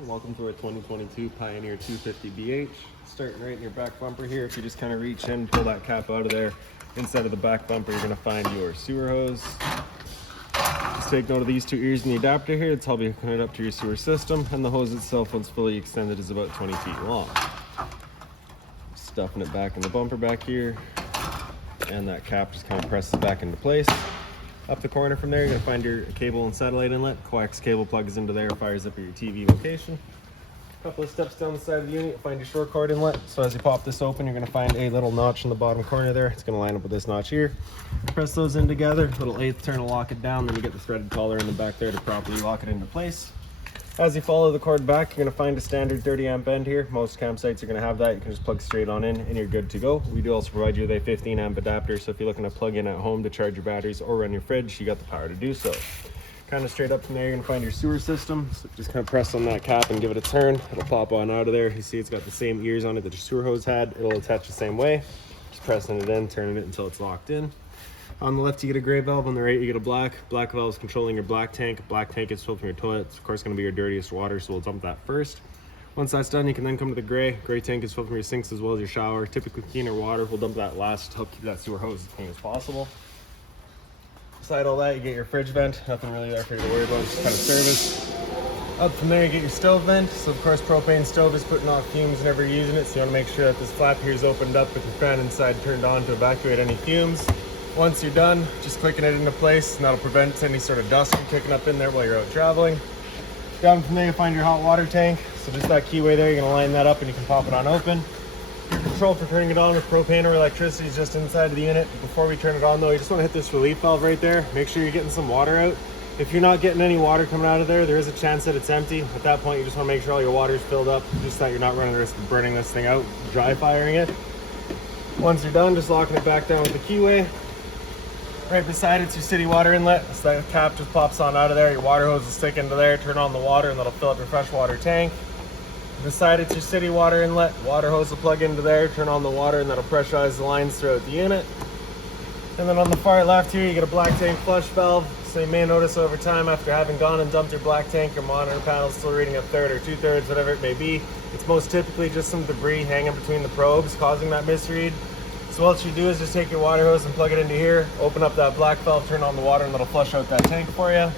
Welcome to our 2022 Pioneer 250 BH. Starting right in your back bumper here. If you just kind of reach in, pull that cap out of there. Inside of the back bumper, you're going to find your sewer hose. Just take note of these two ears in the adapter here. It's how you hook it up to your sewer system. And the hose itself, once fully extended, is about 20 feet long. Stuffing it back in the bumper back here. And that cap just kind of presses back into place. Up the corner from there, you're going to find your cable and satellite inlet. Coax cable plugs into there, fires up at your TV location. A couple of steps down the side of the unit, you'll find your short cord inlet. So as you pop this open, you're going to find a little notch in the bottom corner there. It's going to line up with this notch here. Press those in together, little eighth turn to lock it down. Then you get the threaded collar in the back there to properly lock it into place. As you follow the cord back, you're going to find a standard 30 amp end here. Most campsites are going to have that. You can just plug straight on in and you're good to go. We do also provide you with a 15 amp adapter, so if you're looking to plug in at home to charge your batteries or run your fridge, you got the power to do so. Kind of straight up from there, you're going to find your sewer system. So just kind of press on that cap and give it a turn. It'll pop on out of there. You see it's got the same ears on it that your sewer hose had. It'll attach the same way. Just pressing it in, turning it until it's locked in. On the left, you get a gray valve. On the right, you get a black. Black valve is controlling your black tank. Black tank is filled from your toilet. It's of course going to be your dirtiest water, so we'll dump that first. Once that's done, you can then come to the gray. Gray tank is filled from your sinks as well as your shower. Typically cleaner water. We'll dump that last to help keep that sewer hose as clean as possible. Beside all that, you get your fridge vent. Nothing really there for you to worry about. Just kind of service. Up from there, you get your stove vent. So of course, propane stove is putting off fumes whenever you're using it. So you want to make sure that this flap here is opened up with the fan inside turned on to evacuate any fumes. Once you're done, just clicking it into place, and that'll prevent any sort of dust from kicking up in there while you're out traveling. Down from there, you find your hot water tank. So just that keyway there, you're gonna line that up and you can pop it on open. Your control for turning it on with propane or electricity is just inside of the unit. Before we turn it on though, you just wanna hit this relief valve right there. Make sure you're getting some water out. If you're not getting any water coming out of there, there is a chance that it's empty. At that point, you just wanna make sure all your water is filled up, just so that you're not running the risk of burning this thing out, dry firing it. Once you're done, just locking it back down with the keyway. Right beside it's your city water inlet, so that cap just pops on out of there. Your water hose will stick into there, turn on the water, and that'll fill up your freshwater tank. Beside it's your city water inlet, water hose will plug into there, turn on the water, and that'll pressurize the lines throughout the unit. And then on the far left here, you get a black tank flush valve. So you may notice over time, after having gone and dumped your black tank, your monitor panel is still reading a third or 2/3, whatever it may be. It's most typically just some debris hanging between the probes causing that misread. So what you do is just take your water hose and plug it into here, open up that black valve, turn on the water, and it'll flush out that tank for you.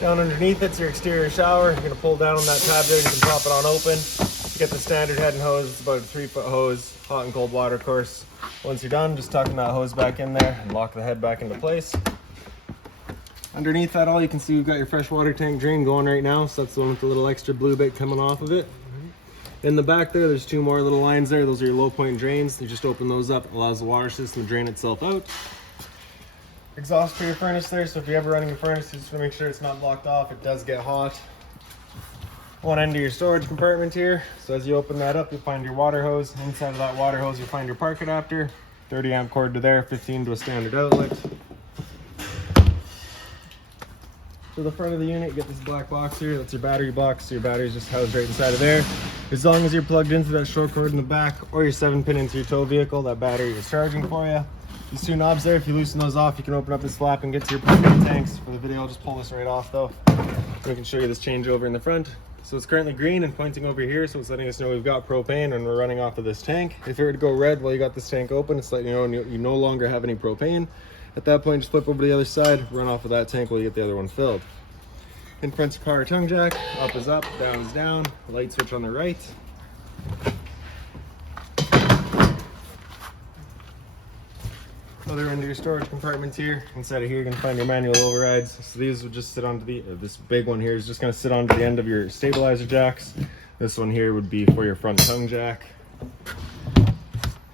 Down underneath it's your exterior shower. You're gonna pull down on that tab there, you can pop it on open. You get the standard head and hose. It's about a 3-foot hose, hot and cold water course. Once you're done, just tucking that hose back in there and lock the head back into place. Underneath that all, you can see we've got your freshwater tank drain going right now. So that's the one with the little extra blue bit coming off of it. In the back there's two more little lines there. Those are your low point drains. You just open those up. It allows the water system to drain itself out. Exhaust for your furnace there. So if you're ever running your furnace, you just want to make sure it's not blocked off. It does get hot. One end of your storage compartment here. So as you open that up, you'll find your water hose. Inside of that water hose, you'll find your park adapter. 30 amp cord to there, 15 to a standard outlet. To the front of the unit, you get this black box here. That's your battery box. So your battery's just housed right inside of there. As long as you're plugged into that short cord in the back or your 7-pin into your tow vehicle, that battery is charging for you. These two knobs there, if you loosen those off, you can open up this flap and get to your propane tanks. For the video, I'll just pull this right off though. We can show you this changeover in the front. So it's currently green and pointing over here, so it's letting us know we've got propane and we're running off of this tank. If it were to go red while you got this tank open, it's letting you know you no longer have any propane. At that point, just flip over to the other side, run off of that tank while you get the other one filled. In front's your power tongue jack. Up is up, down is down. Light switch on the right. Other end of your storage compartments here. Inside of here, you're gonna find your manual overrides. So these would just sit onto the, this big one here is just gonna sit onto the end of your stabilizer jacks. This one here would be for your front tongue jack.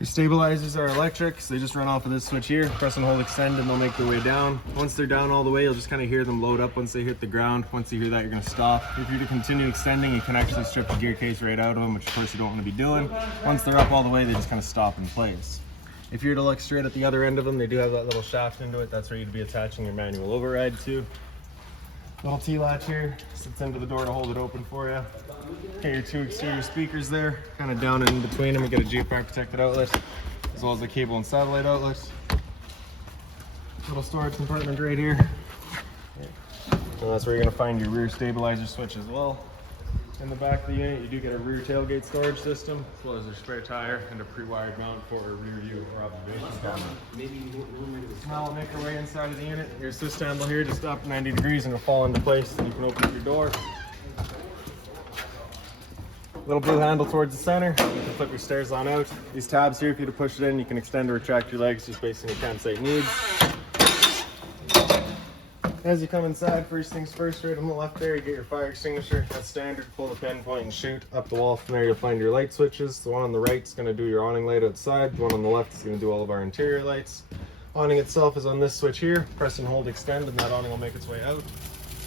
Your stabilizers are electric, so they just run off of this switch here. Press and hold extend and they'll make their way down. Once they're down all the way, you'll just kind of hear them load up once they hit the ground. Once you hear that, you're gonna stop. If you're to continue extending, you can actually strip the gear case right out of them, which of course you don't want to be doing. Once they're up all the way, they just kind of stop in place. If you were to look straight at the other end of them, they do have that little shaft into it. That's where you'd be attaching your manual override to. Little T-latch here, sits into the door to hold it open for you. Get your two exterior speakers there, kind of down in between them. You get a geoprime protected outlet, as well as a cable and satellite outlet. Little storage compartment right here. And that's where you're gonna find your rear stabilizer switch as well. In the back of the unit, you do get a rear tailgate storage system, as well as a spare tire and a pre-wired mount for a rear view or observation camera. Now we'll make our way inside of the unit. Your assist handle here, just up 90 degrees and it'll fall into place. You can open up your door. Little blue handle towards the center. You can flip your stairs on out. These tabs here, if you to push it in, you can extend or retract your legs just based on your campsite needs. As you come inside, first things first, right on the left there, you get your fire extinguisher. That's standard. Pull the pin, point, and shoot. Up the wall from there, you'll find your light switches. The one on the right is going to do your awning light outside. The one on the left is going to do all of our interior lights. Awning itself is on this switch here. Press and hold extend, and that awning will make its way out.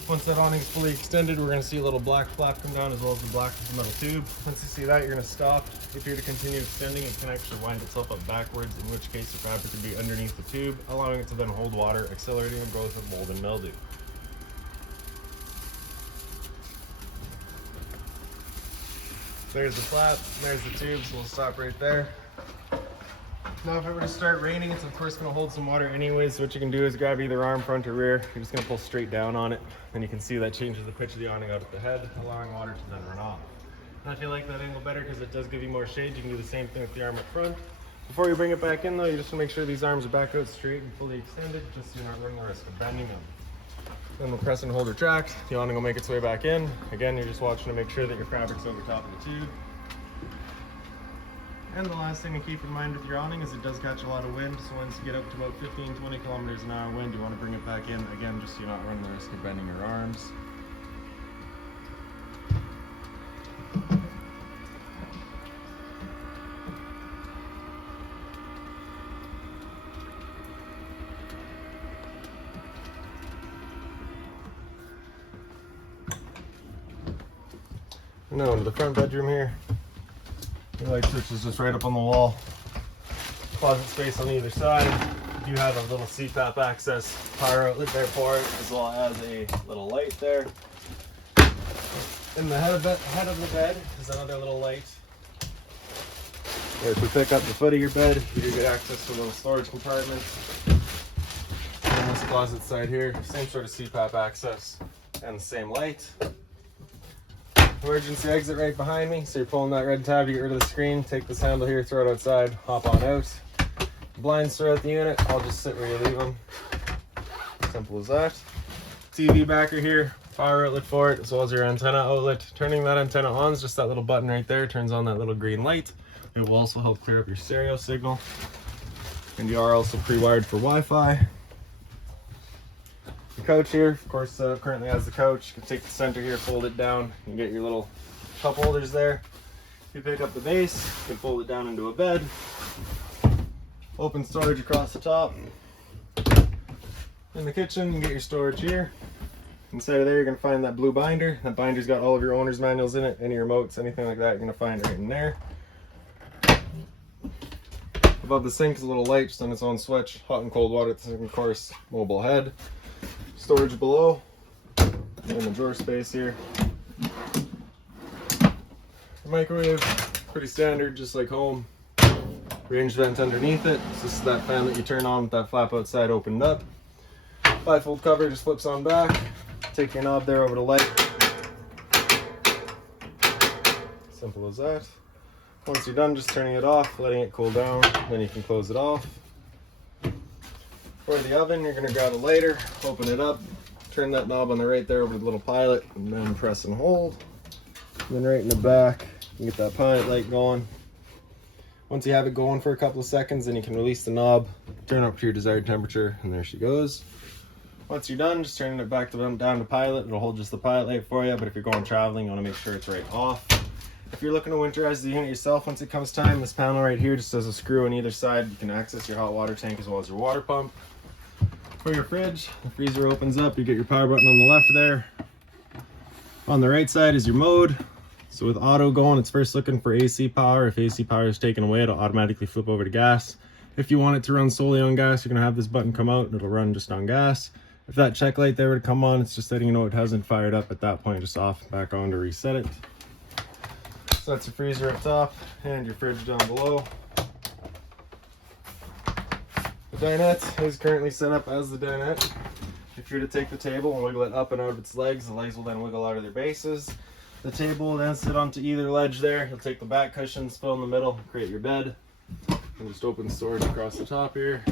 Once that awning is fully extended, we're going to see a little black flap come down as well as the black metal tube. Once you see that, you're going to stop. If you're to continue extending, it can actually wind itself up backwards, in which case the fabric would be underneath the tube, allowing it to then hold water, accelerating the growth of mold and mildew. There's the flap, there's the tube, so we'll stop right there. Now if it were to start raining, it's of course going to hold some water anyways, so what you can do is grab either arm, front, or rear. You're just going to pull straight down on it, and you can see that changes the pitch of the awning out at the head, allowing water to then run off. Now if you like that angle better because it does give you more shade, you can do the same thing with the arm up front. Before you bring it back in though, you just want to make sure these arms are back out straight and fully extended, just so you're not running the risk of bending them. Then we'll press and hold retract. The awning will make its way back in. Again, you're just watching to make sure that your fabric's over top of the tube. And the last thing to keep in mind with your awning is it does catch a lot of wind, so once you get up to about 15-20 kilometers an hour wind, you want to bring it back in, again, just so you're not running the risk of bending your arms. Now into the front bedroom here. Your light switch is just right up on the wall. Closet space on either side. You do have a little CPAP access power outlet there for it, as well as a little light there. In the head of the bed is another little light. If we pick up the foot of your bed, you do get access to a little storage compartment. And this closet side here, same sort of CPAP access and the same light. Emergency exit right behind me, so you're pulling that red tab to get rid of the screen. Take this handle here, throw it outside, hop on out. Blinds throughout the unit, I'll just sit where you leave them. Simple as that. TV backer here, power outlet for it, as well as your antenna outlet. Turning that antenna on is just that little button right there, turns on that little green light. It will also help clear up your stereo signal. And you are also pre-wired for Wi-Fi. The couch here, of course, currently has the couch. You can take the center here, fold it down, you get your little cup holders there. If you pick up the base, you can fold it down into a bed. Open storage across the top. In the kitchen, you can get your storage here. Inside of there, you're going to find that blue binder. That binder's got all of your owner's manuals in it, any remotes, anything like that, you're going to find right in there. Above the sink is a little light, just on its own switch. Hot and cold water, of course, mobile head. Storage below, and the drawer space here. The microwave, pretty standard, just like home. Range vent underneath it. So this is that fan that you turn on with that flap outside opened up. Bifold cover just flips on back. Take your knob there over to light. Simple as that. Once you're done just turning it off, letting it cool down, then you can close it off. For the oven, you're going to grab a lighter, open it up, turn that knob on the right there over to the little pilot, and then press and hold. And then right in the back, you can get that pilot light going. Once you have it going for a couple of seconds, then you can release the knob, turn it up to your desired temperature, and there she goes. Once you're done, just turning it back down to pilot. It'll hold just the pilot light for you, but if you're going traveling, you want to make sure it's right off. If you're looking to winterize the unit yourself, once it comes time, this panel right here just has a screw on either side. You can access your hot water tank as well as your water pump. For your fridge, the freezer opens up, you get your power button on the left there. On the right side is your mode. So with auto going, it's first looking for AC power. If AC power is taken away, it'll automatically flip over to gas. If you want it to run solely on gas, you're gonna have this button come out and it'll run just on gas. If that check light there were to come on, it's just letting you know it hasn't fired up at that point, just off, back on to reset it. So that's your freezer up top and your fridge down below. The dinette is currently set up as the dinette. If you're to take the table and wiggle it up and out of its legs, the legs will then wiggle out of their bases. The table will then sit onto either ledge there. You'll take the back cushions, fill in the middle, create your bed. And just open storage across the top here.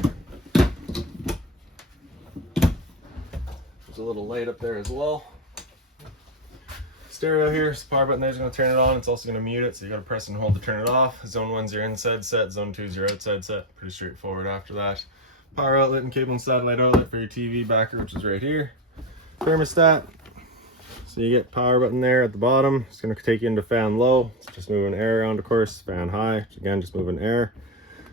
There's a little light up there as well. Stereo here, so power button there's going to turn it on. It's also going to mute it, so you got to press and hold to turn it off. Zone 1's your inside set, zone 2's your outside set. Pretty straightforward after that. Power outlet and cable and satellite outlet for your TV backer, which is right here. Thermostat. So you get power button there at the bottom. It's going to take you into fan low. It's just moving air around, of course. Fan high, which again, just moving air.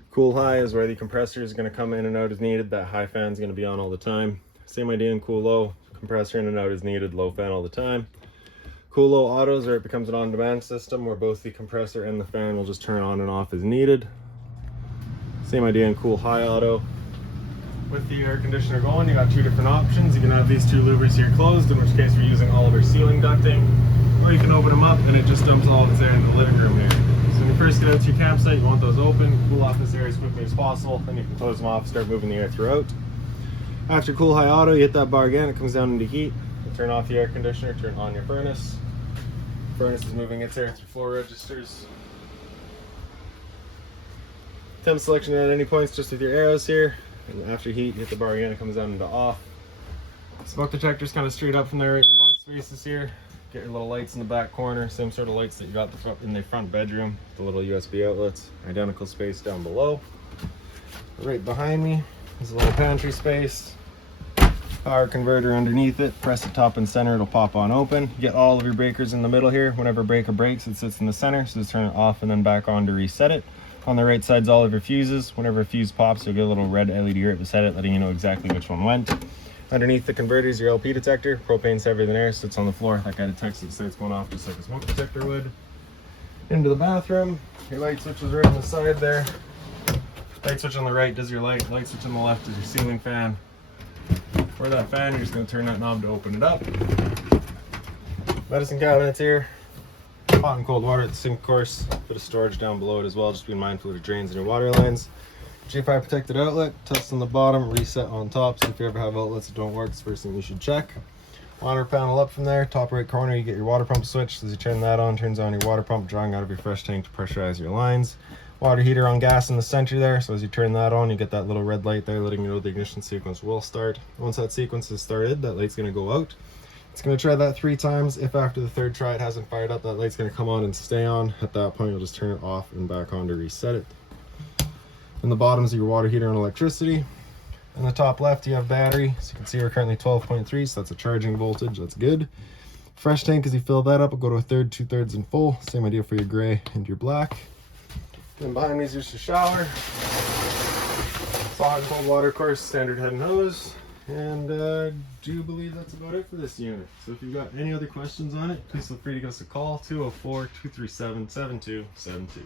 Cool high is where the compressor is going to come in and out as needed. That high fan is going to be on all the time. Same idea in cool low. Compressor in and out as needed, low fan all the time. Cool low autos, where it becomes an on-demand system where both the compressor and the fan will just turn on and off as needed. Same idea in cool high auto. With the air conditioner going, you got two different options. You can have these two louvers here closed, in which case we're using all of our ceiling ducting, or you can open them up and it just dumps all of its air in the living room here. So when you first get out to your campsite, you want those open, cool off this area as quickly as possible, then you can close them off, start moving the air throughout. After cool high auto, you hit that bar again, it comes down into heat. You turn off the air conditioner, turn on your furnace. Furnace is moving its air through floor registers. Temp selection at any points just with your arrows here. And after heat, hit the bar again, it comes down into off. Smoke detector's kind of straight up from there right in the bunk spaces here. Get your little lights in the back corner, same sort of lights that you got in the front bedroom. The little USB outlets, identical space down below. Right behind me is a little pantry space. Power converter underneath it, press it top and center, it'll pop on open. You get all of your breakers in the middle here. Whenever a breaker breaks, it sits in the center, so just turn it off and then back on to reset it. On the right side's all of your fuses. Whenever a fuse pops, you'll get a little red LED right beside it, letting you know exactly which one went. Underneath the converter is your LP detector. Propane's heavier than air, sits on the floor. That guy detects it, starts going off just like a smoke detector would. Into the bathroom, your light switch is right on the side there. Light switch on the right does your light switch on the left is your ceiling fan. For that fan, you're just going to turn that knob to open it up. Medicine cabinets here. Hot and cold water at the sink, of course. Bit of storage down below it as well. Just be mindful of your drains and your water lines. G5 protected outlet. Test on the bottom, reset on top. So if you ever have outlets that don't work, it's the first thing you should check. Water panel up from there. Top right corner, you get your water pump switch. So as you turn that on, turns on your water pump, drawing out of your fresh tank to pressurize your lines. Water heater on gas in the center there, so as you turn that on, you get that little red light there letting you know the ignition sequence will start. Once that sequence is started, that light's going to go out. It's going to try that 3 times. If after the 3rd try it hasn't fired up, that light's going to come on and stay on. At that point, you'll just turn it off and back on to reset it. In the bottom is your water heater and electricity. In the top left, you have battery. So you can see we're currently 12.3, so that's a charging voltage. That's good. Fresh tank, as you fill that up, will go to 1/3, 2/3, and full. Same idea for your gray and your black. And behind me is just a shower. It's hot and cold water, of course, standard head and hose. And I do believe that's about it for this unit. So if you've got any other questions on it, please feel free to give us a call, 204-237-7272.